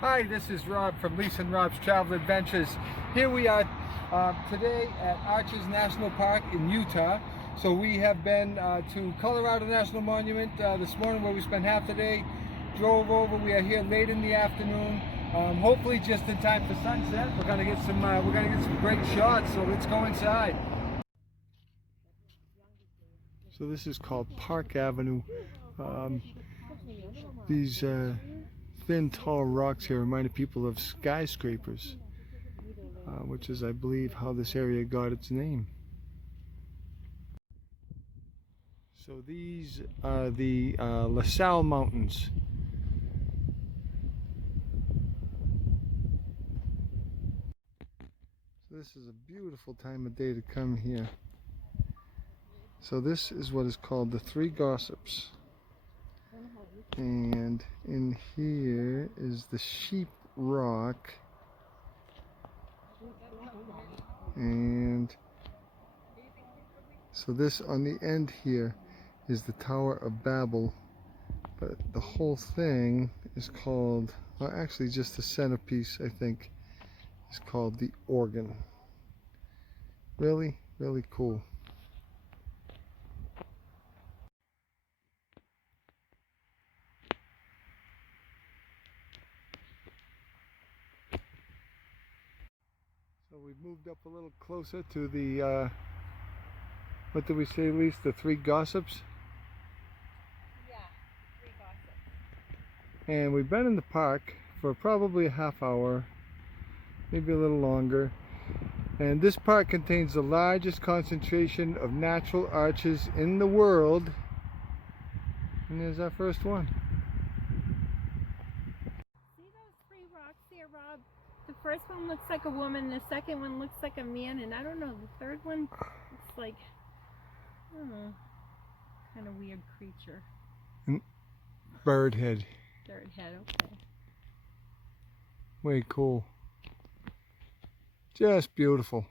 Hi, this is Rob from Lise and Rob's Travel Adventures. Here we are today at Arches National Park in Utah. So we have been to Colorado National Monument this morning, where we spent half the day. Drove over. We are here late in the afternoon. Hopefully, just in time for sunset. We're gonna get some. Great shots. So let's go inside. So this is called Park Avenue. These thin, tall rocks here reminded people of skyscrapers, which is, I believe, how this area got its name. So these are the La Salle Mountains. So this is a beautiful time of day to come here. So this is what is called the Three Gossips. And in here is the Sheep Rock. And so this on the end here is the Tower of Babel. But the whole thing is called, well, actually just the centerpiece, I think, is called the Organ. Really, really cool. So we've moved up a little closer to the, what did we say, Lise? The Three Gossips? Yeah, Three Gossips. And we've been in the park for probably a half hour, maybe a little longer. And this park contains the largest concentration of natural arches in the world. And there's our first one. See those three rocks there, Rob? The first one looks like a woman, the second one looks like a man, and I don't know, the third one looks like, I don't know, kind of weird creature. Bird head. Third head, okay. Way cool. Just beautiful.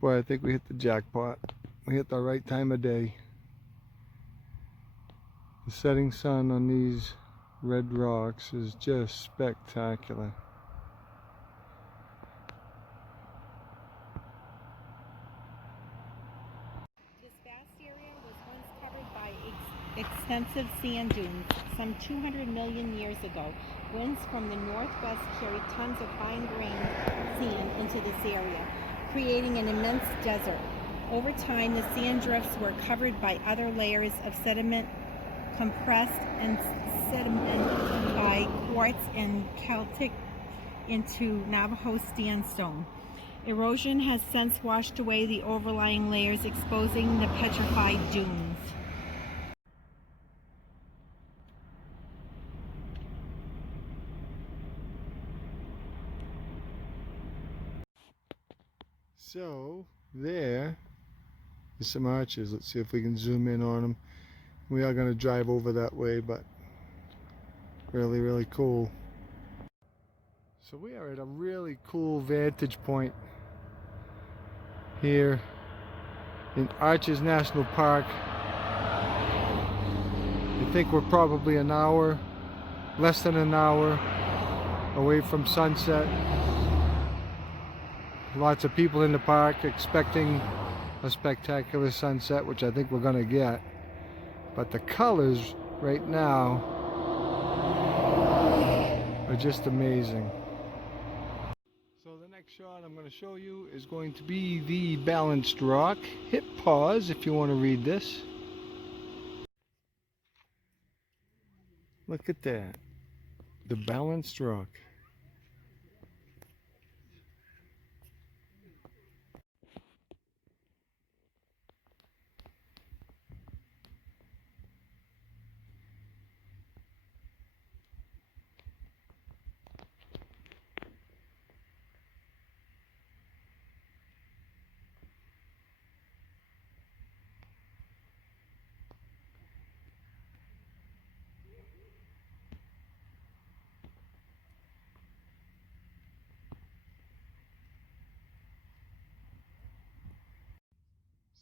Boy, I think we hit the jackpot. We hit the right time of day. The setting sun on these red rocks is just spectacular. This vast area was once covered by extensive sand dunes. Some 200 million years ago, winds from the northwest carried tons of fine-grained sand into this area, creating an immense desert. Over time, the sand drifts were covered by other layers of sediment, compressed and sedimented by quartz and calcitic into Navajo sandstone. Erosion has since washed away the overlying layers, exposing the petrified dunes. So, there is some arches. Let's see if we can zoom in on them. We are going to drive over that way, but really, really cool. So we are at a really cool vantage point here in Arches National Park. I think we're probably an hour, less than an hour away from sunset. Lots of people in the park expecting a spectacular sunset, which I think we're going to get. But the colors right now are just amazing. So the next shot I'm going to show you is going to be the balanced rock. Hit pause if you want to read this. Look at that. The balanced rock.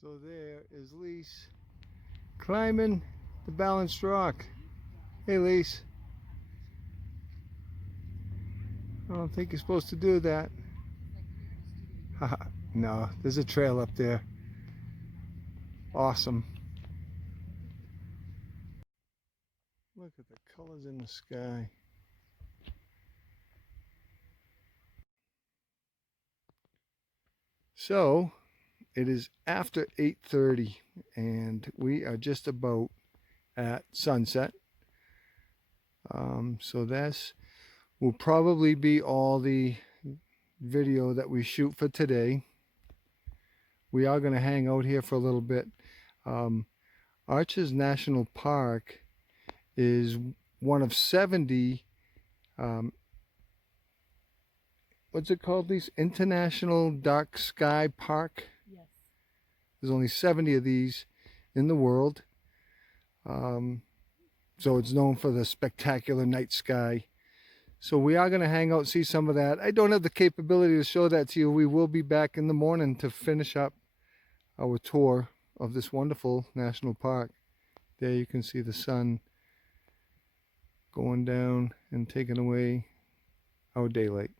So there is Lise climbing the balanced rock. Hey Lise. I don't think you're supposed to do that. No, there's a trail up there. Awesome. Look at the colors in the sky. So it is after 8:30 and we are just about at sunset. So this will probably be all the video that we shoot for today. We are going to hang out here for a little bit. Arches National Park is one of 70 what's it called, these International Dark Sky Park? Yes. There's only 70 of these in the world. So it's known for the spectacular night sky. So we are going to hang out, see some of that. I don't have the capability to show that to you. We will be back in the morning to finish up our tour of this wonderful national park. There you can see the sun going down and taking away our daylight.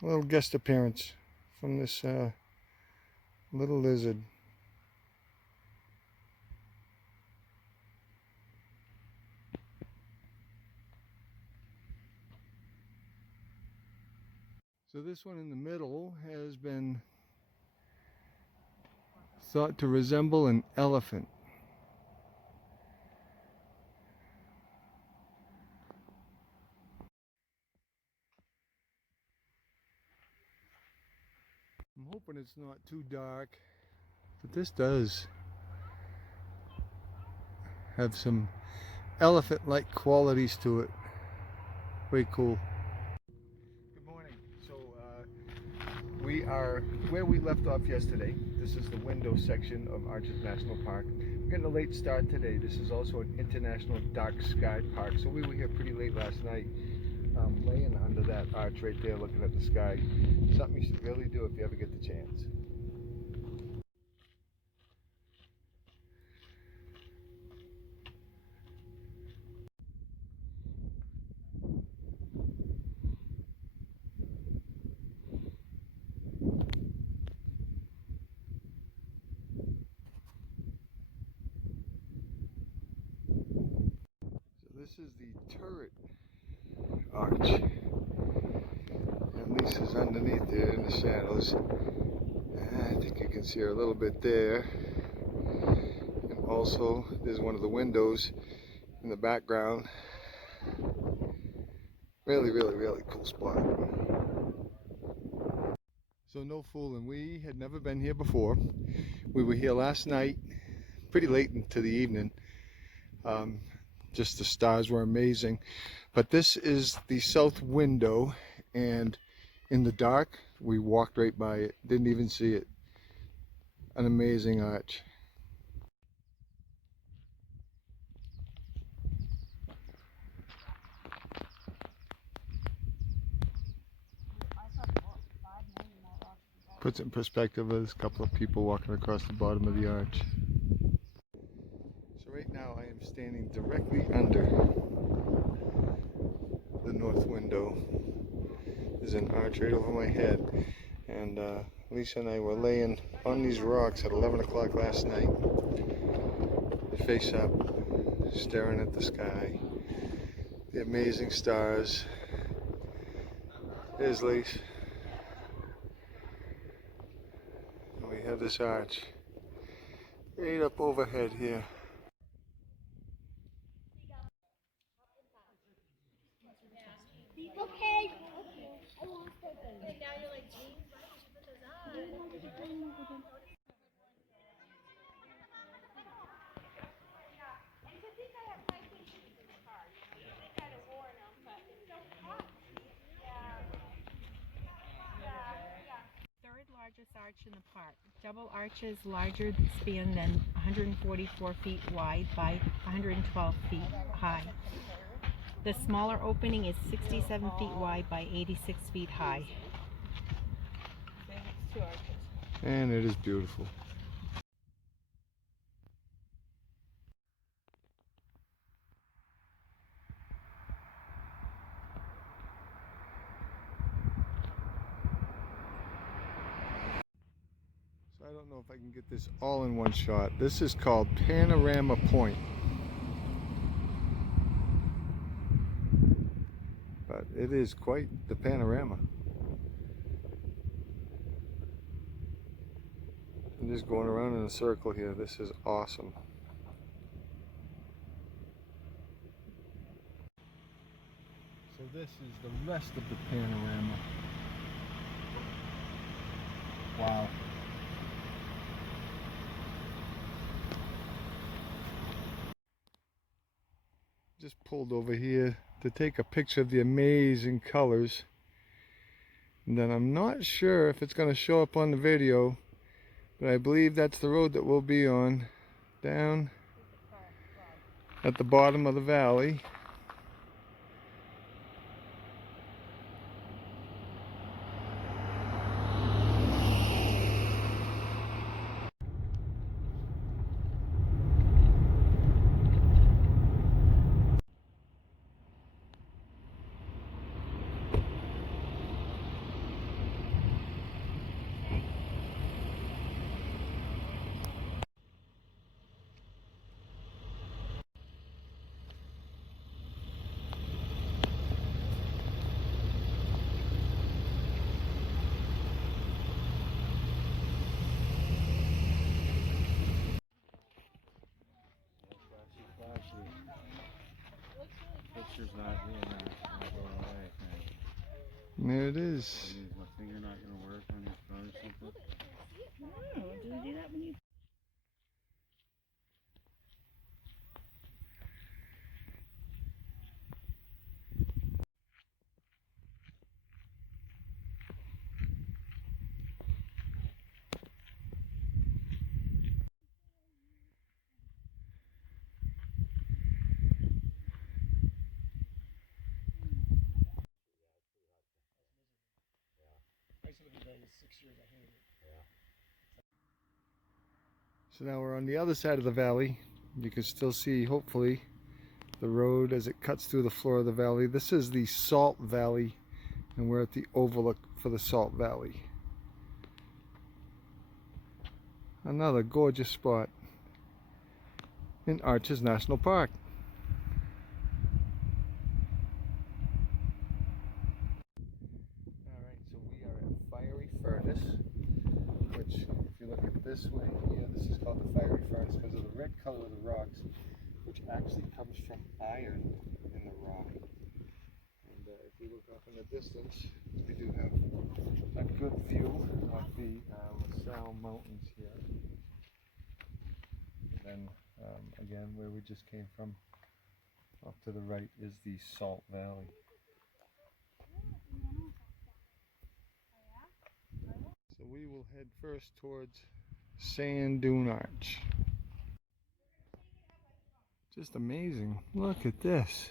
A little guest appearance from this little lizard. So this one in the middle has been thought to resemble an elephant. I'm hoping it's not too dark, but this does have some elephant-like qualities to it. Way cool. Good morning. So we are where we left off yesterday. This is the window section of Arches National Park. We're getting a late start today. This is also an International Dark Sky Park. So we were here pretty late last night, laying under that arch right there looking at the sky. Something you should really do if you ever get the chance. This is the turret arch, and Lisa's underneath there in the shadows. I think you can see her a little bit there, and also there's one of the windows in the background. Really cool spot. So no fooling, we had never been here before. We were here last night, pretty late into the evening. Just the stars were amazing. But this is the south window, and in the dark we walked right by it, didn't even see it. An amazing arch. Puts it in perspective, there's a couple of people walking across the bottom of the arch. So right now I am standing directly under the north window. There's an arch right over my head, and Lisa and I were laying on these rocks at 11 o'clock last night, face up, staring at the sky, the amazing stars. There's Lisa. And we have this arch right up overhead here. Okay. I want something. And now you're like, geez, why did you put those on? I think I have my pieces in the car. You know, they kind of worn them, but it's so hot. Third largest arch in the park. Double arches larger span than 144 feet wide by 112 feet high. The smaller opening is 67 feet wide by 86 feet high. And it is beautiful. So I don't know if I can get this all in one shot. This is called Panorama Point. But it is quite the panorama. I'm just going around in a circle here. This is awesome. So this is the rest of the panorama. Wow. Just pulled over here to take a picture of the amazing colors. And then I'm not sure if it's going to show up on the video, but I believe that's the road that we'll be on down at the bottom of the valley. Picture's not here now. Not going away. And there it is. Is my finger not going to work on your phone or something? No, do they do that when you? So now we're on the other side of the valley. You can still see, hopefully, the road as it cuts through the floor of the valley. This is the Salt Valley, and we're at the overlook for the Salt Valley. Another gorgeous spot in Arches National Park. Alright, so we are at Fiery Furnace, which if you look at this way here, this is called the Fiery Furnace because of the red color of the rocks, which actually comes from iron in the rock. And if you look up in the distance, we do have a good view of the LaSalle Mountains here. And then again, where we just came from, off to the right is the Salt Valley. So we will head first towards Sand Dune Arch. Just amazing. Look at this.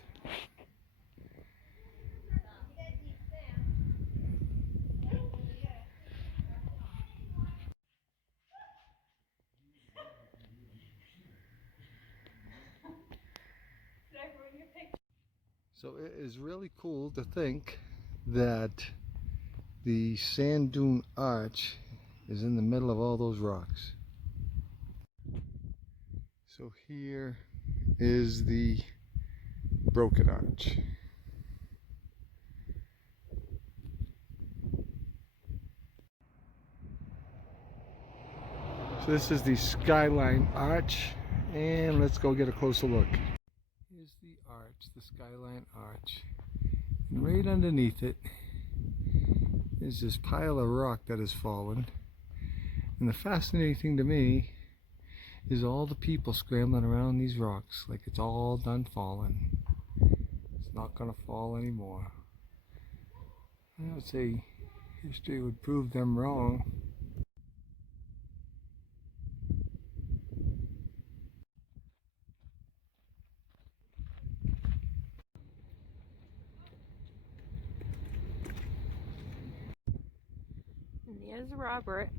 So it is really cool to think that the Sand Dune Arch is in the middle of all those rocks. So here is the Broken Arch. So this is the Skyline Arch, and let's go get a closer look. Here's the arch, the Skyline Arch. And right underneath it is this pile of rock that has fallen. And the fascinating thing to me is all the people scrambling around these rocks like it's all done falling. It's not going to fall anymore. I would say history would prove them wrong. Here's Robert.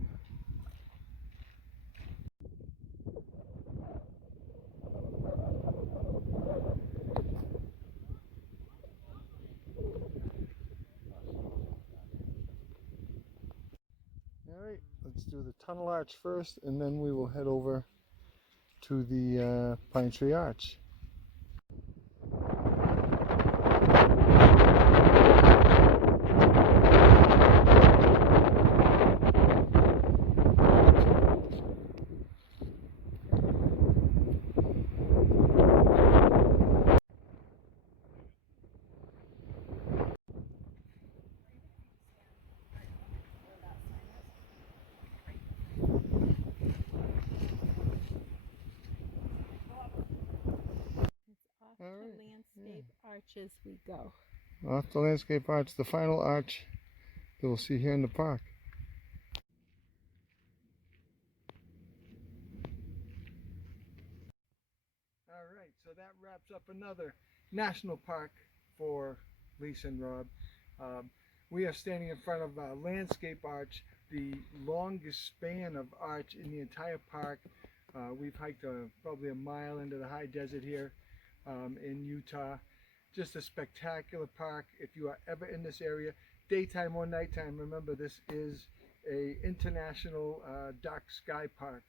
All right, let's do the tunnel arch first, and then we will head over to the pine tree arch. Off the landscape arch as we go. Off the landscape arch, the final arch that we'll see here in the park. All right, so that wraps up another national park for Lise and Rob. We are standing in front of a landscape arch, the longest span of arch in the entire park. We've hiked probably a mile into the high desert here in Utah. Just a spectacular park. If you are ever in this area, daytime or nighttime, remember this is a international dark sky park.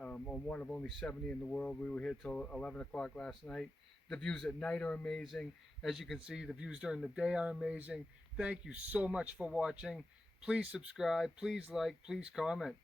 On one of only 70 in the world. We were here till 11 o'clock last night. The views at night are amazing. As you can see, the views during the day are amazing. Thank you so much for watching. Please subscribe, please like, please comment.